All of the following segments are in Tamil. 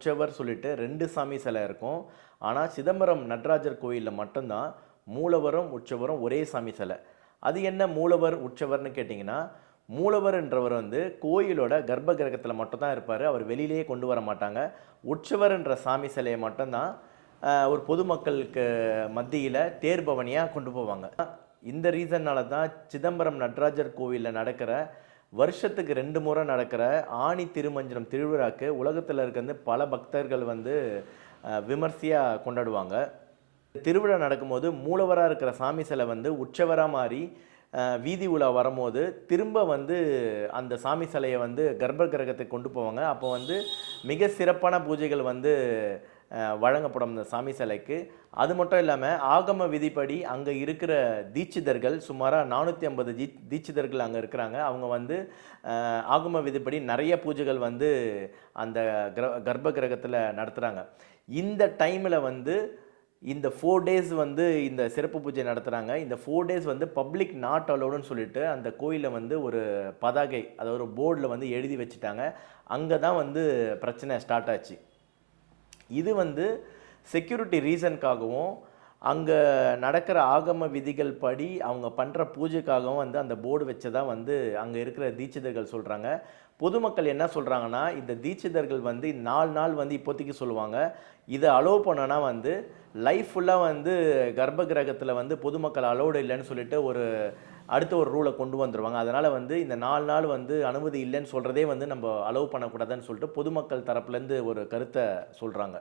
உற்சவர் சொல்லிட்டு ரெண்டு சாமி சிலை இருக்கும். ஆனால் சிதம்பரம் நடராஜர் கோயிலில் மட்டும்தான் மூலவரும் உற்சவரும் ஒரே சாமி சிலை. அது என்ன மூலவர் உற்சவர்னு கேட்டிங்கன்னா மூலவர்ன்றவர் வந்து கோயிலோட கர்ப்ப கிரகத்தில் மட்டும்தான் இருப்பார். அவர் வெளியிலேயே கொண்டு வர மாட்டாங்க. உற்சவர்ன்ற சாமி சிலையை மட்டும்தான் ஒரு பொதுமக்களுக்கு மத்தியில் தேர்பவனியாக கொண்டு போவாங்க. இந்த ரீசன்னால தான் சிதம்பரம் நடராஜர் கோவிலில் நடக்கிற வருஷத்துக்கு ரெண்டு முறை நடக்கிற ஆணி திருமஞ்சனம் திருவிழாக்கு உலகத்தில் இருக்கிற பல பக்தர்கள் வந்து விமர்சையாக கொண்டாடுவாங்க. திருவிழா நடக்கும்போது மூலவராக இருக்கிற சாமி சிலை வந்து உற்சவராக மாறி வீதி உலா வரும்போது திரும்ப வந்து அந்த சாமி சிலையை வந்து கர்ப்ப கிரகத்தை கொண்டு போவாங்க. அப்போ வந்து மிக சிறப்பான பூஜைகள் வந்து வழங்கப்படும் இந்த சாமி சிலைக்கு. அது மட்டும் இல்லாமல் ஆகம விதிப்படி அங்கே இருக்கிற தீட்சிதர்கள் சுமாராக நானூற்றி ஐம்பது ஜீ தீட்சிதர்கள் அங்கே இருக்கிறாங்க. அவங்க வந்து ஆகம விதிப்படி நிறைய பூஜைகள் வந்து அந்த கிர கர்ப்ப கிரகத்தில் நடத்துகிறாங்க இந்த டைமில் வந்து இந்த ஃபோர் டேஸ் வந்து இந்த சிறப்பு பூஜை நடத்துகிறாங்க இந்த ஃபோர் டேஸ் வந்து பப்ளிக் நாட் அலோடுன்னு சொல்லிட்டு அந்த கோயிலில் வந்து ஒரு பதாகை அதாவது ஒரு போர்டில் வந்து எழுதி வச்சுட்டாங்க. அங்கே தான் வந்து பிரச்சனை ஸ்டார்ட் ஆச்சு. இது வந்து செக்யூரிட்டி ரீசனுக்காகவும் அங்கே நடக்கிற ஆகம விதிகள் படி அவங்க பண்ணுற பூஜைக்காகவும் வந்து அந்த போர்டு வச்சதா வந்து அங்கே இருக்கிற தீட்சிதர்கள் சொல்கிறாங்க பொதுமக்கள் என்ன சொல்கிறாங்கன்னா இந்த தீட்சிதர்கள் வந்து நாலு நாள் வந்து இப்போதைக்கு சொல்லுவாங்க. இதை அலோவ் பண்ணனா வந்து லைஃப் ஃபுல்லாக வந்து கர்ப்ப கிரகத்தில் வந்து பொதுமக்கள் அலோடு இல்லைன்னு சொல்லிட்டு ஒரு அடுத்த ஒரு ரூலை கொண்டு வந்துடுவாங்க அதனால் வந்து இந்த நாலு நாள் வந்து அனுமதி இல்லைன்னு சொல்கிறதே வந்து நம்ம அலோவ் பண்ணக்கூடாதுன்னு சொல்லிட்டு பொதுமக்கள் தரப்புலேருந்து ஒரு கருத்தை சொல்கிறாங்க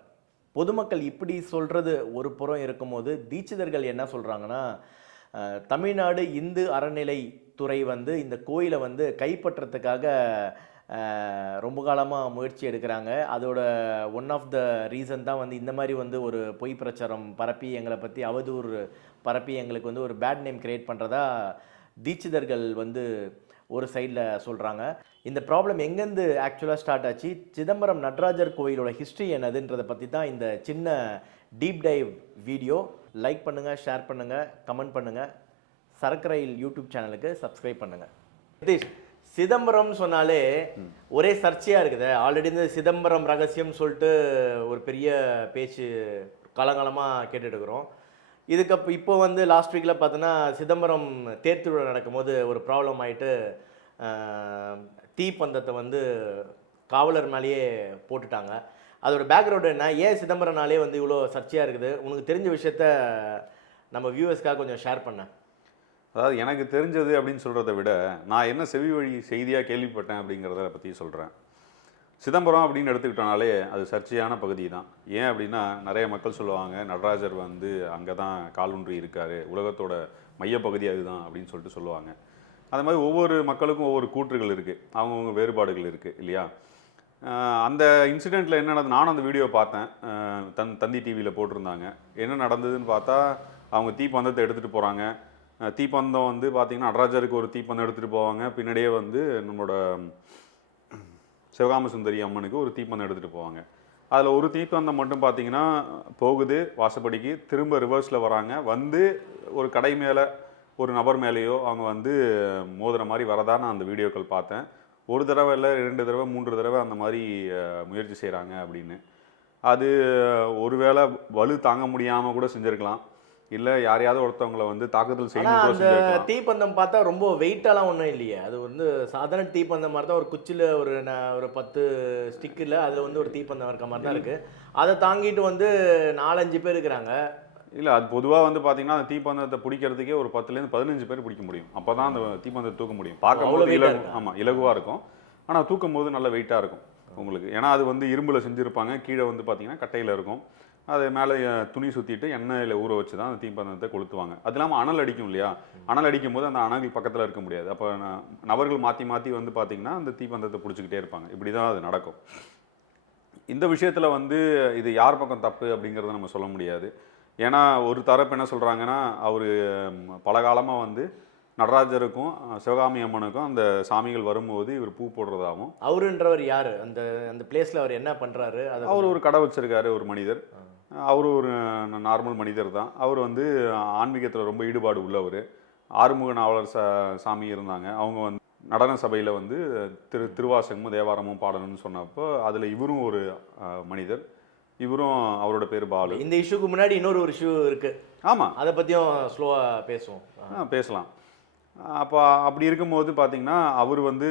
பொதுமக்கள் இப்படி சொல்கிறது ஒரு புறம் இருக்கும்போது தீட்சிதர்கள் என்ன சொல்கிறாங்கன்னா தமிழ்நாடு இந்து அறநிலைத்துறை வந்து இந்த கோயிலை வந்து கைப்பற்றத்துக்காக ரொம்ப காலமாக முயற்சி எடுக்கிறாங்க. அதோட ஒன் ஆஃப் த ரீசன் தான் வந்து இந்த மாதிரி வந்து ஒரு பொய் பிரச்சாரம் பரப்பி எங்களை பற்றி அவதூறு பரப்பி எங்களுக்கு வந்து ஒரு பேட் நேம் க்ரியேட் பண்ணுறதா தீட்சிதர்கள் வந்து ஒரு சைடில் சொல்கிறாங்க இந்த ப்ராப்ளம் எங்கேருந்து ஆக்சுவலாக ஸ்டார்ட் ஆச்சு? சிதம்பரம் நடராஜர் கோயிலோட ஹிஸ்ட்ரி என்னதுன்றதை பற்றி தான் இந்த சின்ன டீப் டைவ் வீடியோ லைக் பண்ணுங்கள் ஷேர் பண்ணுங்கள் கமெண்ட் பண்ணுங்கள் சரக்கு ரயில் யூடியூப் சேனலுக்கு சப்ஸ்கிரைப் பண்ணுங்கள் நிதிஷ் சிதம்பரம் சொன்னாலே ஒரே சர்ச்சையாக இருக்குது. ஆல்ரெடி இந்த சிதம்பரம் ரகசியம் சொல்லிட்டு ஒரு பெரிய பேச்சு காலங்காலமாக கேட்டுட்டு இருக்கிறோம். இதுக்கு இப்போ வந்து லாஸ்ட் வீக்கில் பார்த்தோன்னா சிதம்பரம் தேர் திருவிழா நடக்கும்போது ஒரு ப்ராப்ளம் ஆகிட்டு தீப்பந்தத்தை வந்து காவலர் மேலேயே போட்டுட்டாங்க. அதோட பேக்ரவுண்டு என்ன? ஏன் சிதம்பரம்னாலே வந்து இவ்வளோ சர்ச்சையாக இருக்குது? உனக்கு தெரிஞ்ச விஷயத்த நம்ம வியூவர்ஸ்க்காக கொஞ்சம் ஷேர் பண்ணேன் அதாவது எனக்கு தெரிஞ்சது அப்படின்னு சொல்கிறத விட நான் என்ன செவி வழி செய்தியாக கேள்விப்பட்டேன் அப்படிங்கிறத பற்றி சொல்கிறேன் சிதம்பரம் அப்படின்னு எடுத்துக்கிட்டோனாலே அது சர்ச்சையான பகுதி தான் ஏன் அப்படின்னா நிறைய மக்கள் சொல்லுவாங்க நடராஜர் வந்து அங்கே தான் காலூன்றி இருக்காரு உலகத்தோட மையப்பகுதி அதுதான் அப்படின்னு சொல்லிட்டு சொல்லுவாங்க. அது மாதிரி ஒவ்வொரு மக்களுக்கும் ஒவ்வொரு கூற்றுகள் இருக்குது அவங்கவுங்க வேறுபாடுகள் இருக்குது இல்லையா? அந்த இன்சிடெண்ட்டில் என்ன நடந்தது நானும் அந்த வீடியோ பார்த்தேன். தன் தந்தி டிவியில் போட்டிருந்தாங்க. என்ன நடந்ததுன்னு பார்த்தா அவங்க தீப்பந்தத்தை எடுத்துகிட்டு போகிறாங்க தீப்பந்தம் வந்து பார்த்திங்கன்னா நடராஜருக்கு ஒரு தீப்பந்தம் எடுத்துகிட்டு போவாங்க. பின்னாடியே வந்து நம்மளோட சிவகாமசுந்தரி அம்மனுக்கு ஒரு தீப்பந்தம் எடுத்துகிட்டு போவாங்க. அதில் ஒரு தீப்பந்தம் மட்டும் பார்த்தீங்கன்னா போகுது வாசப்படிக்கு. திரும்ப ரிவர்ஸில் வராங்க. வந்து ஒரு கடை மேலே ஒரு நபர் மேலேயோ அவங்க வந்து மோதுகிற மாதிரி வரதா நான் அந்த வீடியோக்கள் பார்த்தேன். ஒரு தடவை இல்லை ரெண்டு தடவை மூன்று தடவை அந்த மாதிரி முயற்சி செய்கிறாங்க அப்படின்னு. அது ஒருவேளை வலு தாங்க முடியாமல் கூட செஞ்சுருக்கலாம். இல்லை யாரையாவது ஒருத்தவங்கள வந்து தாக்குதல் செய்யணும் அந்த தீப்பந்தம் பார்த்தா ரொம்ப வெயிட்டாலாம் ஒன்றும் இல்லையே. அது வந்து சாதாரண தீப்பந்தம் மாதிரி தான் ஒரு குச்சியில் ஒரு ஒரு பத்து ஸ்டிக்கில் அதில் வந்து ஒரு தீப்பந்தம் இருக்க மாதிரி தான் இருக்கு. அதை தாங்கிட்டு வந்து நாலஞ்சு பேர் இருக்கிறாங்க. இல்லை அது பொதுவாக வந்து பார்த்தீங்கன்னா அந்த தீப்பந்தத்தை பிடிக்கிறதுக்கே ஒரு பத்துலேருந்து பதினஞ்சு பேர் பிடிக்க முடியும். அப்போ தான் அந்த தீப்பந்தத்தை தூக்க முடியும். பார்க்கும்போது இலகு? ஆமாம் இலகுவாக இருக்கும். ஆனால் தூக்கும் போது நல்ல வெயிட்டாக இருக்கும் உங்களுக்கு. ஏன்னா அது வந்து இரும்பில் செஞ்சுருப்பாங்க. கீழே வந்து பார்த்தீங்கன்னா கட்டையில் இருக்கும். அது மேலே துணி சுற்றிட்டு எண்ணெயில் ஊற வச்சு தான் அந்த தீப்பந்தத்தை கொளுத்துவாங்க. அது இல்லாமல் அனல் அடிக்கும் இல்லையா? அனல் அடிக்கும் போது அந்த அனல் பக்கத்தில் இருக்க முடியாது. அப்போ நபர்கள் மாற்றி மாற்றி வந்து பார்த்தீங்கன்னா அந்த தீப்பந்தத்தை பிடிச்சிக்கிட்டே இருப்பாங்க. இப்படி தான் அது நடக்கும். இந்த விஷயத்தில் வந்து இது யார் பக்கம் தப்பு அப்படிங்கிறத நம்ம சொல்ல முடியாது. ஏன்னா ஒரு தரப்பு என்ன சொல்கிறாங்கன்னா அவர் பல காலமாக வந்து நடராஜருக்கும் சிவகாமி அம்மனுக்கும் அந்த சாமிகள் வரும்போது இவர் பூ போடுறதாகவும் அவருன்றவர் யாரு? அந்த அந்த பிளேஸ்ல அவர் என்ன பண்றாரு? அதை அவர் ஒரு கடை வச்சிருக்காரு ஒரு மனிதர். அவர் ஒரு நார்மல் மனிதர் தான். அவர் வந்து ஆன்மீகத்தில் ரொம்ப ஈடுபாடு உள்ளவர். ஆறுமுக நாவலர் சா சாமி இருந்தாங்க. அவங்க வந்து நடன சபையில் வந்து திரு திருவாசகமும் தேவாரமும் பாடணும்னு சொன்னப்போ அதில் இவரும் ஒரு மனிதர். இவரும் அவரோட பேர் பாலு. இந்த இஷ்யூக்கு முன்னாடி இன்னொரு ஒரு இஷ்யூ இருக்கு. ஆமாம் அதை பத்தியும் ஸ்லோவா பேசுவோம். பேசலாம். அப்போ அப்படி இருக்கும்போது பார்த்தீங்கன்னா அவர் வந்து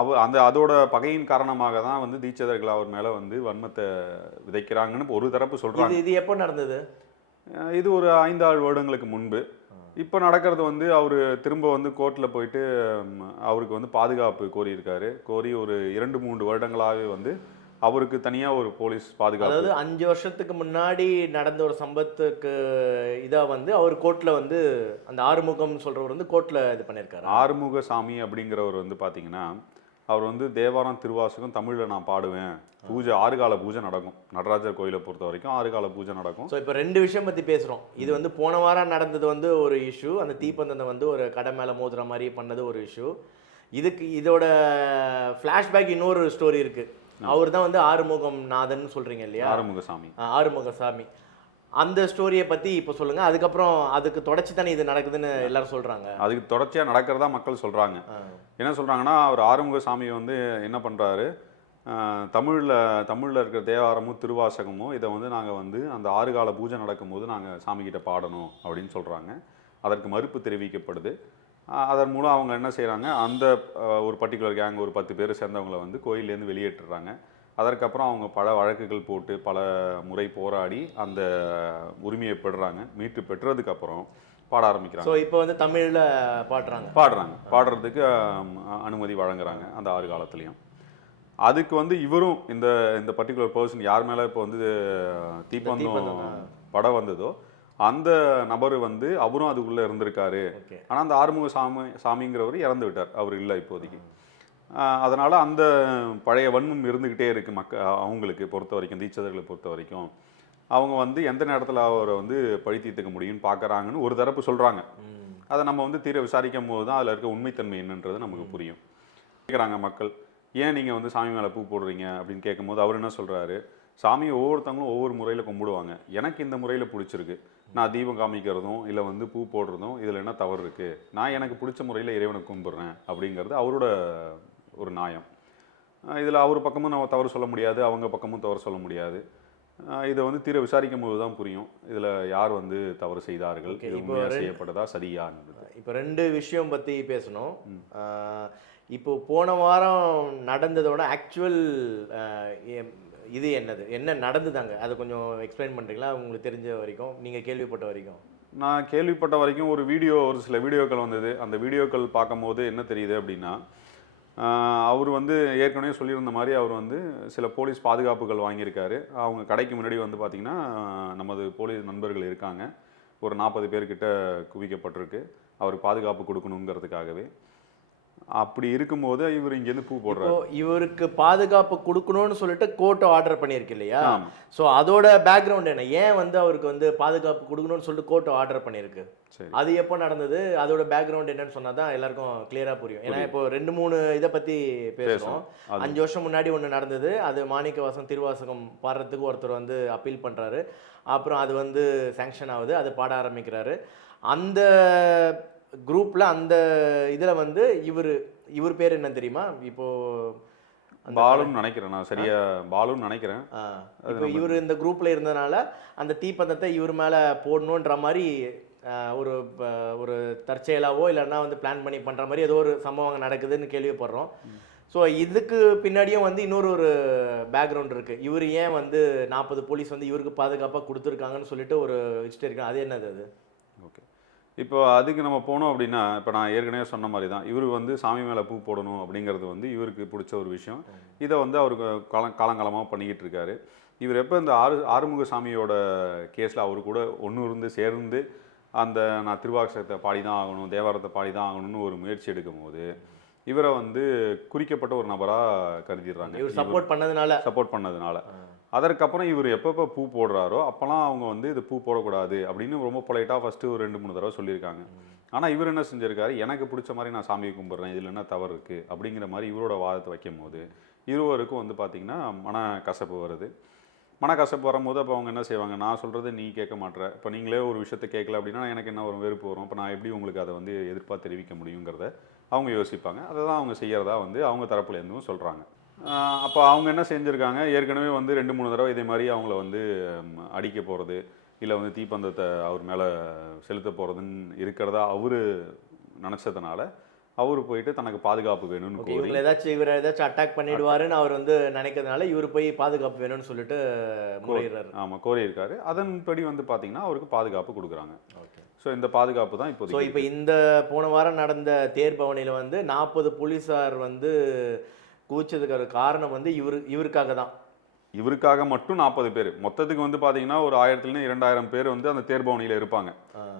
அவ அந்த அதோட பகையின் காரணமாக தான் வந்து தீட்சிதர்கள் அவர் மேலே வந்து வன்மத்தை விதைக்கிறாங்கன்னு ஒரு தரப்பு சொல்கிறாங்க இது எப்போ நடந்தது? இது ஒரு ஐந்து ஆறு வருடங்களுக்கு முன்பு. இப்போ நடக்கிறது வந்து அவர் திரும்ப வந்து கோர்ட்டில் போயிட்டு அவருக்கு வந்து பாதுகாப்பு கோரியிருக்காரு. கோரி ஒரு இரண்டு மூன்று வருடங்களாகவே வந்து அவருக்கு தனியாக ஒரு போலீஸ் பாதுகாப்பு. அதாவது அஞ்சு வருஷத்துக்கு முன்னாடி நடந்த ஒரு சம்பவத்துக்கு இதா வந்து அவர் கோர்ட்ல வந்து அந்த ஆறுமுகம் சொல்றவர் வந்து கோர்ட்ல இது பண்ணிருக்காரு ஆறுமுக சாமி அப்படிங்கிறவர் வந்து பார்த்தீங்கன்னா அவர் வந்து தேவாரம் திருவாசகம் தமிழில் நான் பாடுவேன். பூஜை ஆறு கால பூஜை நடக்கும். நடராஜர் கோயிலை பொறுத்த வரைக்கும் ஆறு கால பூஜை நடக்கும். ஸோ இப்போ ரெண்டு விஷயம் பத்தி பேசுறோம். இது வந்து போன வாரம் நடந்தது வந்து ஒரு இஷ்யூ அந்த தீப்பந்தத்தை வந்து ஒரு கடை மேல மோதுற மாதிரி பண்ணது ஒரு இஷ்யூ இதுக்கு இதோட ஃப்ளாஷ்பேக் இன்னொரு ஸ்டோரி இருக்கு. அவர் தான் வந்து ஆறுமுகம் நாதன் சொல்றீங்க இல்லையா? ஆறுமுக சாமி ஆ, ஆறுமுகசாமி. அந்த ஸ்டோரியை பத்தி இப்போ சொல்லுங்க. அதுக்கப்புறம் அதுக்கு தொடர்ச்சி தானே இது நடக்குதுன்னு எல்லாரும் சொல்றாங்க? அதுக்கு தொடர்ச்சியாக நடக்கிறதா மக்கள் சொல்கிறாங்க. என்ன சொல்கிறாங்கன்னா அவர் ஆறுமுக சாமி வந்து என்ன பண்ணுறாரு தமிழில் தமிழில் இருக்கிற தேவாரமும் திருவாசகமும் இதை வந்து நாங்கள் வந்து அந்த ஆறு கால பூஜை நடக்கும்போது நாங்கள் சாமிக்கிட்ட பாடணும் அப்படின்னு சொல்கிறாங்க அதற்கு மறுப்பு தெரிவிக்கப்படுது. அதன் மூலம் அவங்க என்ன செய்கிறாங்க அந்த ஒரு பர்டிகுலர் கேங் ஒரு பத்து பேர் சேர்ந்தவங்களை வந்து கோயிலேருந்து வெளியேற்றுறாங்க அதற்கப்புறம் அவங்க பல வழக்குகள் போட்டு பல முறை போராடி அந்த உரிமையை பெறுறாங்க மீட்டு பெற்றதுக்கப்புறம் பாட ஆரம்பிக்கிறாங்க. ஸோ இப்போ வந்து தமிழ்ல பாடுறாங்க. பாடுறாங்க. பாடுறதுக்கு அனுமதி வழங்குறாங்க அந்த ஆறு காலத்துலேயும். அதுக்கு வந்து இவரும் இந்த இந்த பர்டிகுலர் பர்சன் யார் மேலே இப்போ வந்து ஆ. படம் வந்ததோ அந்த நபர் வந்து அவரும் அதுக்குள்ளே இருந்திருக்காரு. ஆனால் அந்த ஆறுமுக சாமி சாமிங்கிறவர் இறந்து விட்டார். அவர் இல்லை இப்போதைக்கு. அதனால அந்த பழைய வன்மம் இருந்துக்கிட்டே இருக்கு மக்க அவங்களுக்கு பொறுத்த வரைக்கும் தீட்சதர்களை பொறுத்த வரைக்கும். அவங்க வந்து எந்த நேரத்தில் அவரை வந்து பழி தீர்த்துக்க முடியும்னு பார்க்கறாங்கன்னு ஒரு தரப்பு சொல்கிறாங்க அதை நம்ம வந்து தீர விசாரிக்கும் போது தான் அதில் இருக்க உண்மைத்தன்மை என்னன்றது நமக்கு புரியும். கேட்குறாங்க மக்கள். ஏன் நீங்கள் வந்து சாமி மேலே பூ போடுறீங்க அப்படின்னு கேட்கும்போது அவர் என்ன சொல்கிறாரு சாமியை ஒவ்வொருத்தவங்களும் ஒவ்வொரு முறையில் கும்பிடுவாங்க. எனக்கு இந்த முறையில் பிடிச்சிருக்கு. நான் தீபம் காமிக்கிறதும் இல்லை வந்து பூ போடுறதும் இதில் என்ன தவறு இருக்குது நான் எனக்கு பிடிச்ச முறையில் இறைவனை கும்பிட்றேன் அப்படிங்கிறது அவரோட ஒரு நியாயம். இதில் அவர் பக்கமும் நம்ம தவறு சொல்ல முடியாது அவங்க பக்கமும் தவறு சொல்ல முடியாது. இதை வந்து தீர விசாரிக்கும் போது தான் புரியும் இதில் யார் வந்து தவறு செய்தார்கள் உண்மையாக செய்யப்பட்டதா சரியா இப்போ ரெண்டு விஷயம் பத்தி பேசணும். இப்போ போன வாரம் நடந்ததோட ஆக்சுவல் இது என்னது? என்ன நடந்துதாங்க? அதை கொஞ்சம் எக்ஸ்பிளைன் பண்ணுறீங்களா உங்களுக்கு தெரிஞ்ச வரைக்கும் நீங்கள் கேள்விப்பட்ட வரைக்கும். நான் கேள்விப்பட்ட வரைக்கும் ஒரு வீடியோ ஒரு சில வீடியோக்கள் வந்தது. அந்த வீடியோக்கள் பார்க்கும்போது என்ன தெரியுது அப்படின்னா அவர் வந்து ஏற்கனவே சொல்லியிருந்த மாதிரி அவர் வந்து சில போலீஸ் பாதுகாப்புகள் வாங்கியிருக்காரு. அவங்க கடைக்கு முன்னாடி வந்து பார்த்திங்கன்னா நமது போலீஸ் நண்பர்கள் இருக்காங்க. ஒரு நாற்பது பேர்கிட்ட குவிக்கப்பட்டிருக்கு. அவர் பாதுகாப்பு கொடுக்கணுங்கிறதுக்காகவே. அப்படி இருக்கும்போது இவர் இங்கேருந்து பூ போடுறாரு. இவருக்கு பாதுகாப்பு கொடுக்கணும்னு சொல்லிட்டு கோர்ட் ஆர்டர் பண்ணியிருக்கு இல்லையா. ஸோ அதோட பேக்ரவுண்ட் என்ன? ஏன் வந்து அவருக்கு வந்து பாதுகாப்பு கொடுக்கணும்னு சொல்லிட்டு கோர்ட் ஆர்டர் பண்ணியிருக்கு? அது எப்போ நடந்தது? அதோட பேக்ரவுண்ட் என்னன்னு சொன்னா தான் எல்லாருக்கும் கிளியரா புரியும். ஏன்னா இப்போ ரெண்டு மூணு இதை பத்தி பேசுறோம். அது- அஞ்சு வருஷம் முன்னாடி ஒன்று நடந்தது. அது மாணிக்கவாசம் திருவாசகம் பாடுறதுக்கு ஒருத்தர் வந்து அப்பீல் பண்றாரு. அப்புறம் அது வந்து சேங்ஷன் ஆகுது. அது பாட ஆரம்பிக்கிறாரு. அந்த குரூப்ல அந்த இதுல வந்து இவர் இவர் பேர் என்ன தெரியுமா? இப்போ அந்த பாலுன்னு நினைக்கிறேன் நான் சரியா பாலுன்னு நினைக்கிறேன். இப்போ இவர் இந்த குரூப்ல இருந்தனால அந்த தீப்பந்தத்தை இவர் மேல போடணுன்ற மாதிரி ஒரு ஒரு தற்செயலாவோ இல்லைன்னா வந்து பிளான் பண்ணி பண்ற மாதிரி ஏதோ ஒரு சம்பவம் அங்க நடக்குதுன்னு கேள்விப்படுறோம். ஸோ இதுக்கு பின்னாடியும் வந்து இன்னொரு ஒரு பேக்ரவுண்ட் இருக்கு. இவர் ஏன் வந்து நாற்பது போலீஸ் வந்து இவருக்கு பாதுகாப்பா கொடுத்துருக்காங்கன்னு சொல்லிட்டு ஒரு வச்சுட்டு இருக்கு. அது என்னது அது? ஓகே இப்போ அதுக்கு நம்ம போனோம் அப்படின்னா இப்போ நான் ஏற்கனவே சொன்ன மாதிரி தான் இவர் வந்து சாமி மேலே பூ போடணும் அப்படிங்கிறது வந்து இவருக்கு பிடிச்ச ஒரு விஷயம். இதை வந்து அவருக்கு காலம் காலங்காலமாக பண்ணிக்கிட்டு இருக்காரு. இவர் எப்போ இந்த ஆறு ஆறுமுக சாமியோட கேஸில் அவர் கூட ஒன்று இருந்து சேர்ந்து அந்த நான் திருவாசகத்தை பாடி தான் ஆகணும் தேவாரத்தை பாடி தான் ஆகணும்னு ஒரு முயற்சி எடுக்கும்போது இவரை வந்து குறிக்கப்பட்ட ஒரு நபராக கருதிடுறாங்க. இவர் சப்போர்ட் பண்ணதுனால. சப்போர்ட் பண்ணதுனால. அதற்கப்புறம் இவர் எப்பப்போ பூ போடுறாரோ அப்போல்லாம் அவங்க வந்து இது பூ போடக்கூடாது அப்படின்னு ரொம்ப பொலைட்டாக ஃபஸ்ட்டு ஒரு ரெண்டு மூணு தடவை சொல்லியிருக்காங்க. ஆனால் இவர் என்ன செஞ்சிருக்காரு எனக்கு பிடிச்ச மாதிரி நான் சாமியை கும்பிட்றேன் இதில் என்ன தவறு இருக்குது அப்படிங்கிற மாதிரி இவரோட வாதத்தை வைக்கும் போது இருவருக்கும் வந்து பார்த்திங்கன்னா மன கசப்பு வருது. மனக்கசப்பு வரும்போது அப்போ அவங்க என்ன செய்வாங்க நான் சொல்கிறது நீ கேட்க மாட்டேற இப்போ நீங்களே ஒரு விஷயத்தை கேட்கல அப்படின்னா எனக்கு என்ன ஒரு வெறுப்பு வரும்? இப்போ நான் எப்படி உங்களுக்கு அதை வந்து எதிர்ப்பாக தெரிவிக்க முடியுங்கிறத அவங்க யோசிப்பாங்க. அதை தான் அவங்க செய்கிறதா வந்து அவங்க தரப்புலேருந்தும் சொல்கிறாங்க அப்போ அவங்க என்ன செஞ்சுருக்காங்க? ஏற்கனவே வந்து ரெண்டு மூணு தடவை இதே மாதிரி அவங்கள வந்து அடிக்க போகிறது இல்லை வந்து தீப்பந்தத்தை அவர் மேலே செலுத்த போகிறதுன்னு இருக்கிறதா அவர் நினச்சதுனால அவர் போயிட்டு தனக்கு பாதுகாப்பு வேணும்னு இவங்களை ஏதாச்சும் இவர் ஏதாச்சும் அட்டாக் பண்ணிடுவாருன்னு அவர் வந்து நினைக்கிறதுனால இவர் போய் பாதுகாப்பு வேணும்னு சொல்லிட்டு முறையிடுறாரு. ஆமாம் கோரியிருக்காரு. அதன்படி வந்து பார்த்தீங்கன்னா அவருக்கு பாதுகாப்பு கொடுக்குறாங்க. ஓகே. ஸோ இந்த பாதுகாப்பு தான் ஸோ இப்போதைக்கு இப்போ இந்த போன வாரம் நடந்த தேர் பவனியில் வந்து நாற்பது போலீஸார் வந்து குவிச்சதுக்கு ஒரு காரணம் வந்து இவரு இவருக்காக தான் இவருக்காக மட்டும் நாற்பது பேர். மொத்தத்துக்கு வந்து பார்த்தீங்கன்னா ஒரு ஆயிரத்துலேருந்து இரண்டாயிரம் பேர் வந்து அந்த தேர் பவனியில் இருப்பாங்க.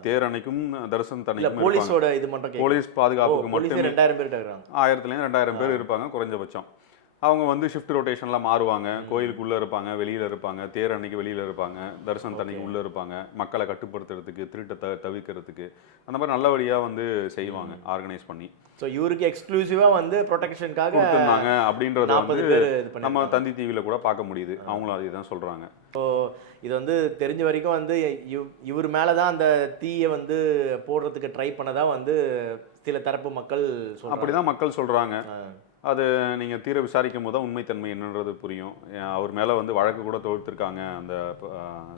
தேர் அன்னைக்கும் தரிசன இல்ல தன்னைக்கும் இருப்பாங்க. போலீஸோட இது மட்டும். போலீஸ் பாதுகாப்புக்கு மட்டும் ஆயிரத்துலேருந்து ரெண்டாயிரம் பேர் இருப்பாங்க குறைஞ்சபட்சம். அவங்க வந்து ஷிஃப்ட் ரொட்டேஷன்லாம் மாறுவாங்க. கோயிலுக்குள்ளே இருப்பாங்க வெளியில் இருப்பாங்க தேர் அன்னைக்கு வெளியில் இருப்பாங்க தரிசனம் அன்னைக்கு உள்ளே இருப்பாங்க மக்களை கட்டுப்படுத்துறதுக்கு திருட்டை த தவிர்க்கிறதுக்கு அந்த மாதிரி நல்லபடியாக வந்து செய்வாங்க ஆர்கனைஸ் பண்ணி. ஸோ இவருக்கு எக்ஸ்க்ளூசிவா வந்து ப்ரொடெக்ஷனுக்காக கொடுத்துருந்தாங்க அப்படின்றத வந்து நம்ம தந்தி டிவியில் கூட பார்க்க முடியுது. அவங்களும் அதே தான் சொல்கிறாங்க இது வந்து தெரிஞ்ச வரைக்கும் வந்து இவ்- இவர் மேலே தான் அந்த தீயை வந்து போடுறதுக்கு ட்ரை பண்ணதா வந்து சில தரப்பு மக்கள் சொல்றாங்க. அப்படி தான் மக்கள் சொல்கிறாங்க. அது நீங்கள் தீர விசாரிக்கும் போது தான் உண்மைத்தன்மை என்னன்றது புரியும். அவர் மேலே வந்து வழக்கு கூட தொடுத்திருக்காங்க அந்த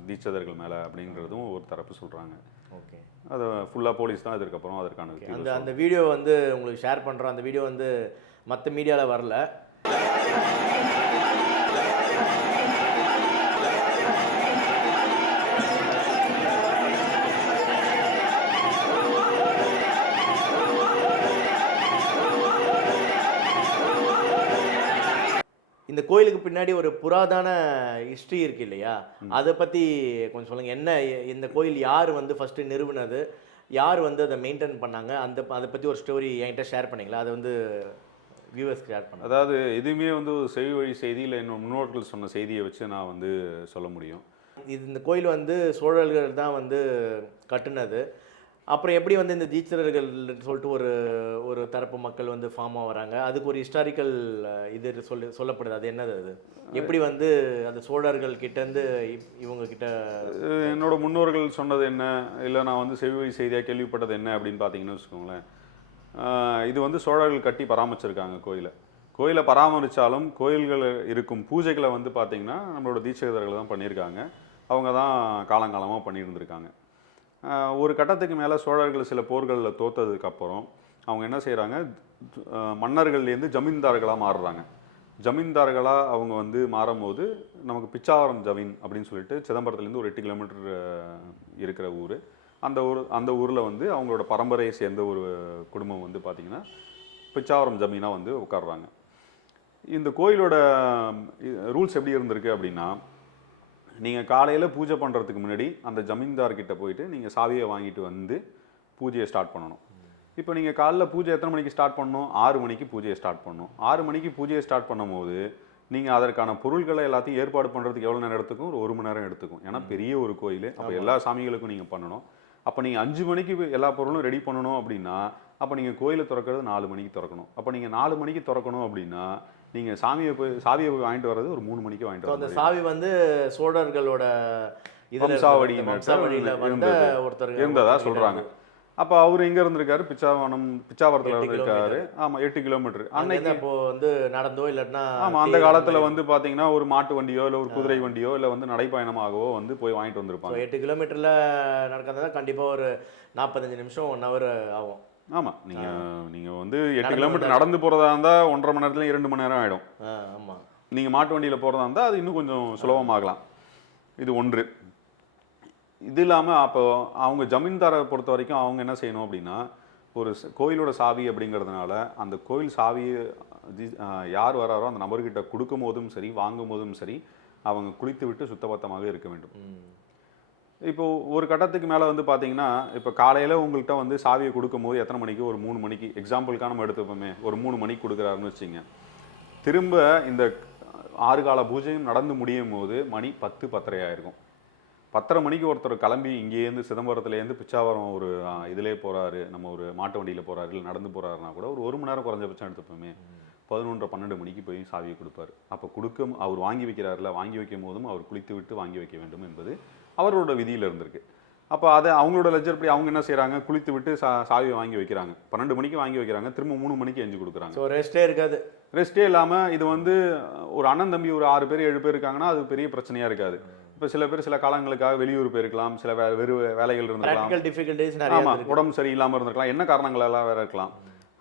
தீட்சிதர்கள் மேலே அப்படிங்கிறதும் ஒரு தரப்பு சொல்கிறாங்க ஓகே. அது ஃபுல்லாக போலீஸ் தான் இதற்கப்புறம் அதற்கான அந்த அந்த வீடியோ வந்து உங்களுக்கு ஷேர் பண்ணுறோம் அந்த வீடியோ வந்து மற்ற மீடியாவில் வரல. கோயிலுக்கு பின்னாடி ஒரு புராதன ஹிஸ்ட்ரி இருக்கு இல்லையா? அதை பற்றி கொஞ்சம் சொல்லுங்கள் என்ன இந்த கோயில் யார் வந்து ஃபஸ்ட்டு நிறுவனது? யார் வந்து அதை மெயின்டைன் பண்ணாங்க? அந்த அதை பற்றி ஒரு ஸ்டோரி என்கிட்ட ஷேர் பண்ணீங்களா? அதை வந்து வியூவர்ஸ்க்கு ஷேர் பண்ண அதாவது எதுவுமே வந்து ஒரு செவி வழி செய்தி இல்லை என்னோட முன்னோர்கள் சொன்ன செய்தியை வச்சு நான் வந்து சொல்ல முடியும். இது இந்த கோயில் வந்து சோழர்கள் தான் வந்து கட்டுனது. அப்புறம் எப்படி வந்து இந்த தீட்சிதர்கள் சொல்லிட்டு ஒரு ஒரு தரப்பு மக்கள் வந்து ஃபார்ம் ஆகிறாங்க அதுக்கு ஒரு ஹிஸ்டாரிக்கல் இது சொல்லி சொல்லப்படுது. அது என்னது அது? எப்படி வந்து அந்த சோழர்கள் கிட்டேருந்து இவங்க கிட்ட என்னோட முன்னோர்கள் சொன்னது என்ன? இல்லை நான் வந்து செவி செய்தியாக கேள்விப்பட்டது என்ன அப்படின்னு பார்த்தீங்கன்னு வச்சுக்கோங்களேன். இது வந்து சோழர்கள் கட்டி பராமரிச்சிருக்காங்க கோயிலை. கோயிலை பராமரித்தாலும் கோயில்கள் இருக்கும் பூஜைகளை வந்து பார்த்தீங்கன்னா நம்மளோட தீட்சிதர்கள் தான் பண்ணியிருக்காங்க. அவங்க தான் காலங்காலமாக பண்ணியிருந்திருக்காங்க. ஒரு கட்டத்துக்கு மேலே சோழர்கள் சில போர்களில் தோத்ததுக்கப்புறம் அவங்க என்ன செய்கிறாங்க மன்னர்கள்லேருந்து ஜமீன்தார்களாக மாறுறாங்க. ஜமீன்தார்களாக அவங்க வந்து மாறும்போது நமக்கு பிச்சாவரம் ஜமீன் அப்படின்னு சொல்லிட்டு சிதம்பரத்துலேருந்து ஒரு எட்டு கிலோமீட்டர் இருக்கிற ஊர். அந்த ஊர் அந்த ஊரில் வந்து அவங்களோட பரம்பரையை சேர்ந்த ஒரு குடும்பம் வந்து பார்த்திங்கன்னா பிச்சாவரம் ஜமீனாக வந்து உட்காடுறாங்க இந்த கோயிலோட ரூல்ஸ் எப்படி இருந்திருக்கு அப்படின்னா நீங்கள் காலையில் பூஜை பண்ணுறதுக்கு முன்னாடி அந்த ஜமீன்தார் கிட்ட போயிட்டு நீங்கள் சாவியை வாங்கிட்டு வந்து பூஜையை ஸ்டார்ட் பண்ணணும். இப்போ நீங்கள் காலைல பூஜை எத்தனை மணிக்கு ஸ்டார்ட் பண்ணணும்? ஆறு மணிக்கு பூஜையை ஸ்டார்ட் பண்ணணும். ஆறு மணிக்கு பூஜையை ஸ்டார்ட் பண்ணும்போது நீங்கள் அதற்கான பொருட்களை எல்லாத்தையும் ஏற்பாடு பண்ணுறதுக்கு எவ்வளோ நேரம் எடுத்துக்கும்? ஒரு ஒரு மணி நேரம் எடுத்துக்கும். ஏன்னா பெரிய ஒரு கோயில். அப்போ எல்லா சாமிகளுக்கும் நீங்கள் பண்ணணும். அப்போ நீங்கள் அஞ்சு மணிக்கு எல்லா பொருளும் ரெடி பண்ணணும் அப்படின்னா அப்போ நீங்கள் கோயிலை திறக்கிறது நாலு மணிக்கு திறக்கணும். அப்போ நீங்கள் நாலு மணிக்கு திறக்கணும் அப்படின்னா நீங்கள் சாமியை போய் சாவியை போய் வாங்கிட்டு வர்றது ஒரு மூணு மணிக்கு வாங்கிட்டு அந்த சாவி வந்து சோழர்களோட வம்சாவழியில வந்த. ஒருத்தர் இருந்ததா சொல்றாங்க. அப்போ அவர் எங்க இருந்திருக்காரு பிச்சாவனம் பிச்சாவரத்தில் இருந்திருக்காரு. ஆமா எட்டு கிலோமீட்டர். அன்னைக்கு அப்போ வந்து நடந்தோ இல்லைன்னா ஆமா அந்த காலத்துல வந்து பாத்தீங்கன்னா ஒரு மாட்டு வண்டியோ இல்ல ஒரு குதிரை வண்டியோ இல்ல வந்து நடைப்பயணமாகவோ வந்து போய் வாங்கிட்டு வந்திருப்பாங்க. எட்டு கிலோமீட்டரில் நடக்கிறதா கண்டிப்பாக ஒரு நாற்பத்தஞ்சு நிமிஷம் ஒன் ஹவர் ஆகும். ஆமா நீங்க நீங்க வந்து எட்டு கிலோமீட்டர். நடந்து போறதா இருந்தா ஒன்றரை மணி நேரத்துல இரண்டு மணி நேரம் ஆயிடும். ஆமாம் நீங்க மாட்டு வண்டியில போறதா இருந்தா அது இன்னும் கொஞ்சம் சுலபமாகலாம் இது ஒன்று. இது இல்லாம அப்போ அவங்க ஜமீன்தாரை பொறுத்த வரைக்கும் அவங்க என்ன செய்யணும் அப்படின்னா ஒரு கோயிலோட சாவி அப்படிங்கிறதுனால அந்த கோயில் சாவியை யார் வராரோ அந்த நபர்கிட்ட கொடுக்கும் போதும் சரி வாங்கும் போதும் சரி அவங்க குளித்து விட்டு சுத்தபத்தமாக இருக்க வேண்டும். இப்போது ஒரு கட்டத்துக்கு மேலே வந்து பார்த்தீங்கன்னா இப்போ காலையில் உங்கள்கிட்ட வந்து சாவியை கொடுக்கும்போது எத்தனை மணிக்கு? ஒரு மூணு மணிக்கு. எக்ஸாம்பிளுக்காக நம்ம எடுத்துப்போமே. ஒரு மூணு மணிக்கு கொடுக்குறாருன்னு வச்சுங்க. திரும்ப இந்த ஆறு கால பூஜையும் நடந்து முடியும் போது மணி பத்து பத்தரை ஆயிருக்கும். பத்தரை மணிக்கு ஒருத்தர் கிளம்பி இங்கேருந்து சிதம்பரத்துலேருந்து பிச்சாவரம் ஒரு இதிலே போகிறாரு நம்ம ஒரு மாட்டு வண்டியில் போகிறாரு இல்லை நடந்து போகிறாருனா கூட ஒரு ஒரு மணி நேரம் குறைஞ்சபட்சம் எடுத்துப்போமே. பதினொன்றரை பன்னெண்டு மணிக்கு போய் சாவியை கொடுப்பாரு. அப்போ கொடுக்க அவர் வாங்கி வைக்கிறாருல வாங்கி வைக்கும் போதும் அவர் குளித்து விட்டு வாங்கி வைக்க வேண்டும் என்பது அவரோட விதியில் இருந்திருக்கு. அப்போ அதை அவங்களோட லெஜர் படி அவங்க என்ன செய்கிறாங்க குளித்து விட்டு சா சாவியை வாங்கி வைக்கிறாங்க. பன்னெண்டு மணிக்கு வாங்கி வைக்கிறாங்க. திரும்ப மூணு மணிக்கு எஞ்சி கொடுக்குறாங்க. ஸோ ரெஸ்ட்டே இருக்காது. ரெஸ்ட்டே இல்லாமல் இது வந்து ஒரு அண்ணன் தம்பி ஒரு ஆறு பேர் ஏழு பேர் இருக்காங்கன்னா அது பெரிய பிரச்சனையாக இருக்காது. இப்போ சில பேர் சில காலங்களுக்காக வெளியூர் போயிருக்கலாம். சில வே வெறு வேலைகள் இருந்திருக்கலாம். ப்ராக்டிக்கல் டிஃபிகல்ட்டிஸ் நிறைய ஆமா இருக்கு உடம்பு சரியில்லாமல் இருந்திருக்கலாம். என்ன காரணங்கள் எல்லாம் வேற இருக்கலாம்.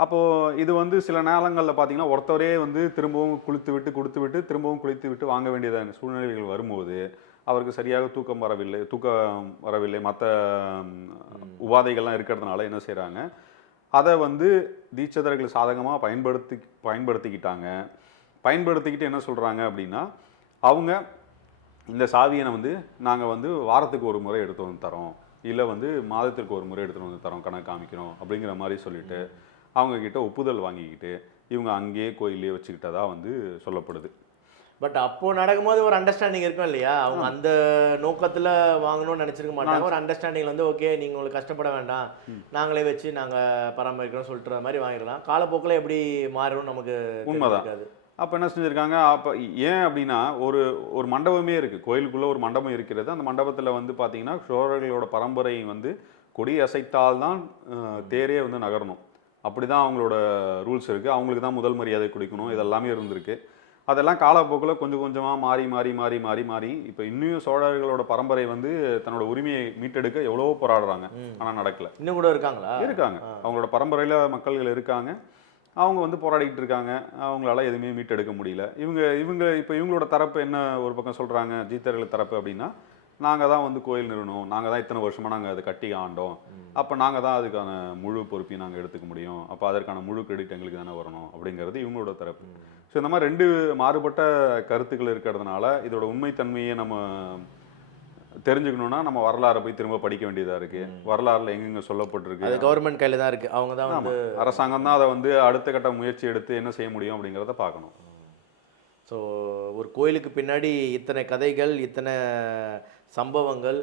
அப்போ இது வந்து சில நேரங்களில் பார்த்தீங்கன்னா ஒருத்தவரே வந்து திரும்பவும் குளித்து விட்டு கொடுத்து விட்டு திரும்பவும் குளித்து விட்டு வாங்க வேண்டியதான சூழ்நிலைகள் வரும்போது அவருக்கு சரியாக தூக்கம் வரவில்லை தூக்கம் வரவில்லை. மற்ற உபாதைகள்லாம் இருக்கிறதுனால என்ன செய்கிறாங்க அதை வந்து தீட்சதர்கள் சாதகமாக பயன்படுத்தி பயன்படுத்திக்கிட்டாங்க. பயன்படுத்திக்கிட்டு என்ன சொல்கிறாங்க அப்படின்னா அவங்க இந்த சாவியை வந்து நாங்கள் வந்து வாரத்துக்கு ஒரு முறை எடுத்து வந்து தரோம். இல்லை வந்து மாதத்திற்கு ஒரு முறை எடுத்துட்டு வந்து தரோம் கணக்கு காமிக்கிறோம் அப்படிங்கிற மாதிரி சொல்லிட்டு அவங்க கிட்ட ஒப்புதல் வாங்கிக்கிட்டு இவங்க அங்கேயே கோயிலே வச்சுக்கிட்டதா வந்து சொல்லப்படுது. பட் அப்போ நடக்கும்போது ஒரு அண்டர்ஸ்டாண்டிங் இருக்கும் இல்லையா? அவங்க அந்த நோக்கத்துல வாங்கணும்னு நினைச்சிருக்க மாட்டாங்க. ஒரு அண்டர்ஸ்டாண்டிங் வந்து ஓகே நீங்க உங்களுக்கு கஷ்டப்பட வேண்டாம். நாங்களே வச்சு நாங்க பராமரிக்கிறோம் சொல்லிட்டு மாதிரி வாங்கிடலாம். காலப்போக்கில் எப்படி மாறும் நமக்கு உண்மைதான். அப்போ என்ன செஞ்சுருக்காங்க? அப்போ ஏன் அப்படின்னா ஒரு ஒரு மண்டபமே இருக்குது கோயிலுக்குள்ளே ஒரு மண்டபம் இருக்கிறது. அந்த மண்டபத்தில் வந்து பார்த்தீங்கன்னா சோழர்களோட பரம்பரை வந்து கொடி அசைத்தால்தான் அஹ், தேரே வந்து நகரணும். அப்படி தான் அவங்களோட ரூல்ஸ் இருக்குது அவங்களுக்கு தான் முதல் மரியாதை கொடுக்கணும். இதெல்லாமே இருந்திருக்கு. அதெல்லாம் காலப்போக்கில் கொஞ்சம் கொஞ்சமாக மாறி மாறி மாறி மாறி மாறி இப்போ இன்னும் சோழர்களோட பரம்பரை வந்து தன்னோட உரிமையை மீட்டெடுக்க எவ்வளவோ போராடுறாங்க. ஆனால் நடக்கல. இன்னும் கூட இருக்காங்களா? இருக்காங்க. அவங்களோட பரம்பரையில் மக்கள்கள் இருக்காங்க. அவங்க வந்து போராடிக்கிட்டு இருக்காங்க. அவங்களால எதுவுமே மீட்டெடுக்க முடியல. இவங்க இவங்க இப்போ இவங்களோட தரப்பு என்ன ஒரு பக்கம் சொல்கிறாங்க ஜீத்தர்கள் தரப்பு அப்படின்னா நாங்கள் தான் வந்து கோயில் நிறுவனம். நாங்கள் தான் இத்தனை வருஷமாக நாங்கள் அதை கட்டி ஆண்டோம். அப்போ நாங்கள் தான் அதுக்கான முழு பொறுப்பையும் நாங்கள் எடுத்துக்க முடியும். அப்போ அதற்கான முழு கிரெடிட் எங்களுக்கு தானே வரணும் அப்படிங்கிறது இவங்களோட தரப்பு. ஸோ இந்த மாதிரி ரெண்டு மாறுபட்ட கருத்துக்கள் இருக்கிறதுனால இதோட உண்மைத்தன்மையை நம்ம தெரிஞ்சுக்கணும்னா நம்ம வரலாறை போய் திரும்ப படிக்க வேண்டியதாக இருக்கு. வரலாறுல எங்கெங்க சொல்லப்பட்டிருக்கு? அது கவர்மெண்ட் கையில தான் இருக்கு. அவங்க தான் அரசாங்கம் தான் அதை வந்து அடுத்த கட்ட முயற்சி எடுத்து என்ன செய்ய முடியும் அப்படிங்கிறத பார்க்கணும். ஸோ ஒரு கோயிலுக்கு பின்னாடி இத்தனை கதைகள் இத்தனை சம்பவங்கள்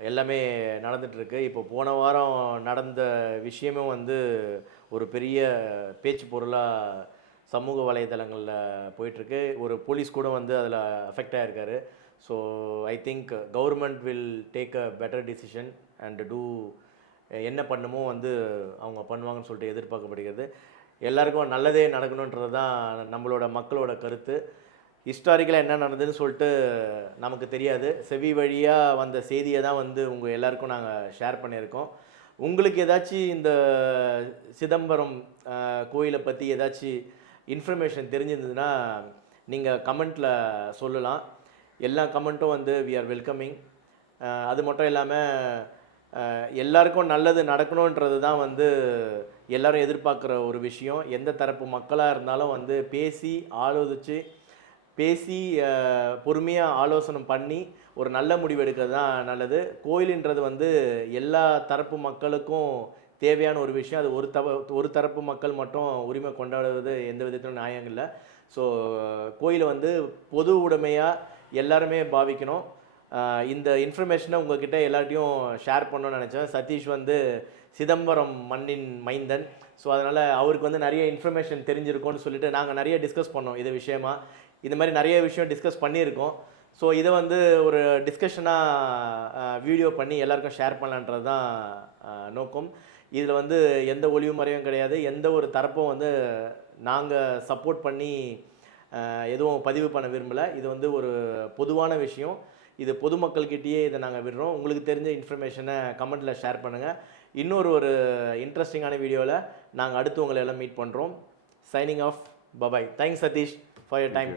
எல்லாமே நடந்துகிட்ருக்கு இப்போ போன வாரம் நடந்த விஷயமும் வந்து ஒரு பெரிய பேச்சு பொருளாக சமூக வலைதளங்களில் போயிட்டுருக்கு. ஒரு போலீஸ் கூட வந்து அதில் affect ஆகிருக்காரு so I think government will take a better decision and to என்ன பண்ணுமோ வந்து அவங்க பண்ணுவாங்கன்னு சொல்லிட்டு எதிர்பார்க்கப்படுகிறது. எல்லாருக்கும் நல்லதே நடக்கணுன்றது தான் நம்மளோட மக்களோட கருத்து. ஹிஸ்டாரிக்கலாக என்ன நடந்ததுன்னு சொல்லிட்டு நமக்கு தெரியாது. செவி வழியாக வந்த செய்தியை தான் வந்து உங்கள் எல்லாருக்கும் நாங்கள் ஷேர் பண்ணியிருக்கோம். உங்களுக்கு ஏதாச்சும் இந்த சிதம்பரம் கோயிலை பற்றி ஏதாச்சும் இன்ஃபர்மேஷன் தெரிஞ்சிருந்ததுன்னா நீங்கள் கமெண்ட்டில் சொல்லலாம். எல்லா கமெண்ட்டும் வந்து வி ஆர் வெல்கமிங் அது மட்டும் இல்லாமல் எல்லாருக்கும் நல்லது நடக்கணுன்றது தான் வந்து எல்லோரும் எதிர்பார்க்குற ஒரு விஷயம். எந்த தரப்பு மக்களாக இருந்தாலும் வந்து பேசி ஆலோசித்து பேசி பொறுமையாக ஆலோசனை பண்ணி ஒரு நல்ல முடிவு எடுக்கிறது தான் நல்லது. கோயிலுன்றது வந்து எல்லா தரப்பு மக்களுக்கும் தேவையான ஒரு விஷயம். அது ஒரு தவ ஒரு தரப்பு மக்கள் மட்டும் உரிமை கொண்டாடுவது எந்த விதத்திலும் நியாயம் இல்லை. ஸோ கோயிலை வந்து பொது உடைமையாக எல்லாருமே பாவிக்கணும். இந்த இன்ஃபர்மேஷனை உங்ககிட்ட எல்லார்ட்டையும் ஷேர் பண்ணணும்னு நினச்சேன். சதீஷ் வந்து சிதம்பரம் மண்ணின் மைந்தன். ஸோ அதனால் அவருக்கு வந்து நிறைய இன்ஃபர்மேஷன் தெரிஞ்சிருக்கோன்னு சொல்லிட்டு நாங்கள் நிறைய டிஸ்கஸ் பண்ணோம் இது விஷயமா. இது மாதிரி நிறைய விஷயம் டிஸ்கஸ் பண்ணியிருக்கோம். ஸோ இதை வந்து ஒரு டிஸ்கஷனாக வீடியோ பண்ணி எல்லாருக்கும் ஷேர் பண்ணலான்றது தான் நோக்கம். இதில் வந்து எந்த ஒளிவு மறையும் கிடையாது. எந்த ஒரு தரப்பும் வந்து நாங்கள் சப்போர்ட் பண்ணி எதுவும் பதிவு பண்ண விரும்பலை. இது வந்து ஒரு பொதுவான விஷயம். இது பொதுமக்கள்கிட்டயே இதை நாங்கள் விடுறோம். உங்களுக்கு தெரிஞ்ச இன்ஃபர்மேஷனை கமெண்ட்டில் ஷேர் பண்ணுங்கள் இன்னொரு ஒரு இன்ட்ரெஸ்டிங்கான வீடியோவில் நாங்கள் அடுத்து உங்களை எல்லாம் மீட் பண்ணுறோம் signing off bye bye thanks Satish for your time